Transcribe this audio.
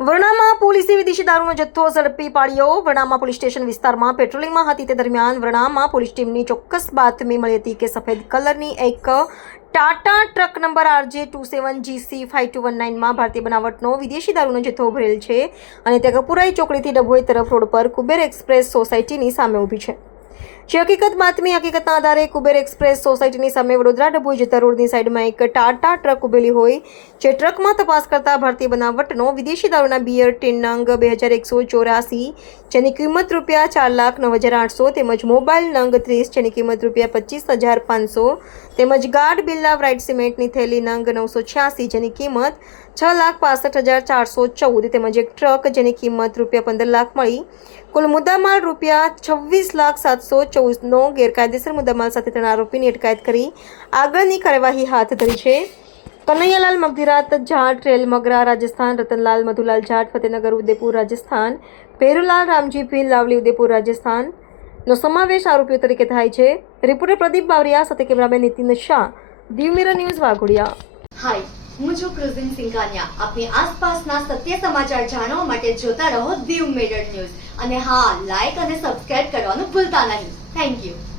વરણામાં પોલીસે વિદેશી દારૂનો જથ્થો ઝડપી પાડ્યો. વરણામાં પોલીસ સ્ટેશન વિસ્તારમાં પેટ્રોલિંગમાં હતી તે દરમિયાન વરણામાં પોલીસ ટીમની ચોક્કસ બાતમી મળી હતી કે સફેદ કલરની એક ટાટા ટ્રક નંબર RJ27GC5219માં ભારતીય બનાવટનો વિદેશી દારૂનો જથ્થો ભરેલ છે અને તે કપુરાઈ ચોકડીથી ડભોઈ તરફ રોડ પર કુબેર એક્સપ્રેસ સોસાયટીની સામે ઊભી છે. જે હકીકતના આધારે કુબેર એક્સપ્રેસ સોસાયટીની સામે વડોદરા ડભોઈ જતા રોડની સાઈડમાં એક ટાટા ટ્રક ઉભેલી હોય જે ટ્રકમાં તપાસ કરતા ભારતીય બનાવટનો વિદેશી દારૂના બિયર ટીન નંગ 2184 જેની કિંમત ₹4,09,800 તેમજ મોબાઈલ નંગ 30 જેની કિંમત ₹25,500 તેમજ ગાર્ડ બિલ્લા વ્હાઇટ સિમેન્ટની થેલી નંગ 986 જેની કિંમત ₹6,65,414 તેમજ એક ટ્રક જેની કિંમત ₹15 લાખ મળી કુલ મુદ્દામાલ ₹26,07,14નો ગેરકાયદેસર મુદ્દામાલ સાથે ત્રણ આરોપીની અટકાયત કરી આગળની કાર્યવાહી હાથ ધરી છે. કનૈયાલાલ મગધીરાત જાટ રેલ મગરા રાજસ્થાન, રતનલાલ મધુલાલ જાટ ફતેહનગર ઉદયપુર રાજસ્થાન, ભેરુલાલ રામજી ભીલ લાવલી ઉદયપુર રાજસ્થાન નો સમાવેશ આરોપીઓ તરીકે થાય છે. રિપોર્ટર પ્રદીપ બાવરિયા સાથે cameraman Nitin Shah, Diu mirror news Waghodia. Hi, હું છું ક્રુઝિન સિંઘાનિયા. આપની આસપાસના સત્ય સમાચાર જાણવા માટે જોતા રહો દીવ મિરર ન્યૂઝ અને હા, લાઈક અને સબસ્ક્રાઇબ કરવાનું ભૂલતા નહીં. Thank you.